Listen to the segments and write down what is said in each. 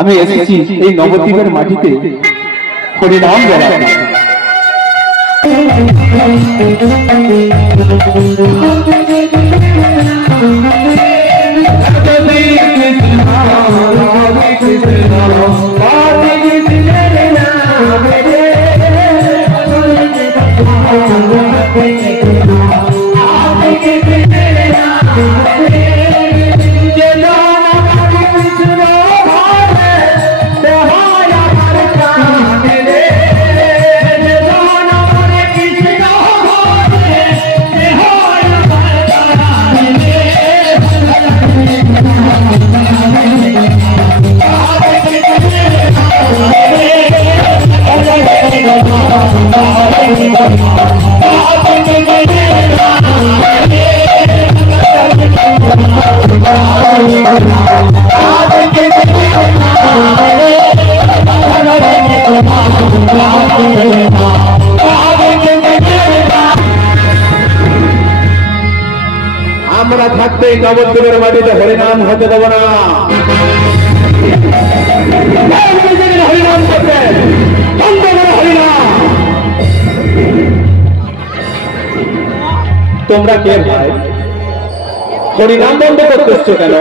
আমি এসেছি এই নবদ্বীপের মাটিতে হরিনাম জানাতে। আমরা থাকতে নবদ্বীপের মাটিতে হরিনাম হতে দেব না। হরিনাম করতে হরিনাম। তোমরা কে ভাই? হরিনাম বন্ধ করতেছ কেন?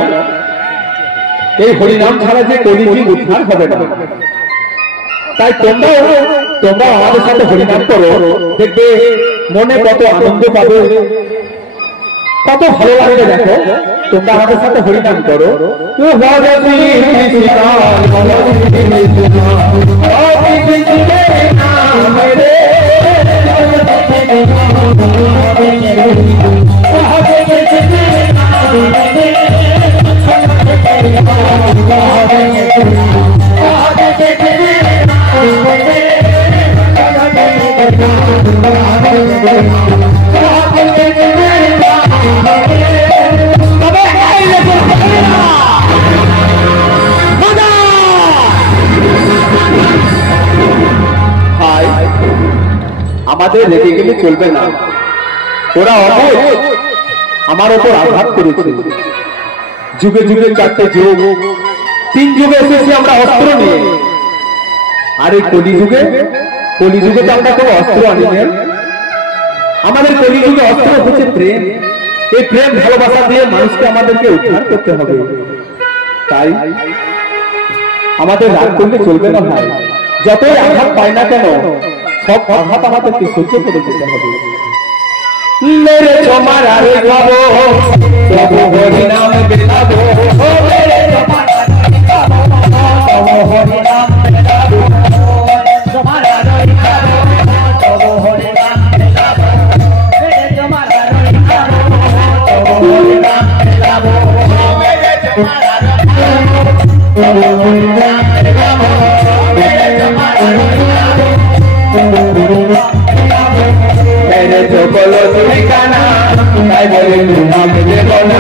এই হরিনাম ছাড়া যে কলিযুগ উদ্ধার হবে না। তাই তোমরা আমাদের সাথে হরিনাম করো, দেখবে মনে কত আনন্দ পাবে, কত ভালো লাগবে। দেখো তোমরা আমাদের সাথে হরিনাম করো। আমাদের রেগে গেলে চলবে না। ওরা আমার ওপর আঘাত করেছে। যুগে যুগে চারটে যুগ, 3 যুগে এসেছি আমরা অস্ত্র নিয়ে। আর এই কলিযুগে তো আমরা কোনো অস্ত্র আনি না। আমাদের কলিযুগে অস্ত্র হচ্ছে প্রেম। এই প্রেম ভালোবাসা দিয়ে মানুষকে আমাদেরকে উদ্ধার করতে হবে। তাই আমাদের রাগ করলে চলবে না ভাই। যতই আঘাত পায় না কেন, সব আঘাত আমাদেরকে সহ্য করে যেতে হবে। মেরে তোমার আরে গাবো, তবু হরিনাম বেলাবো। মেরে তোমার আরে গাবো, তবু হরিনাম বেলাবো। তোমার আরে গাবো, তবু হরিনাম বেলাবো। মেরে তোমার আরে গাবো, তবু হরিনাম বেলাবো। মেরে তোমার আরে গাবো, তবু হরিনাম বেলাবো। মেরে তোমার আরে গাবো, मेरे तो बोलो ठिकाना, मैं बोले नाम देवो ना।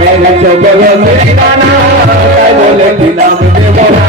मेरे तो बोलो ठिकाना, मैं बोले नाम देवो ना।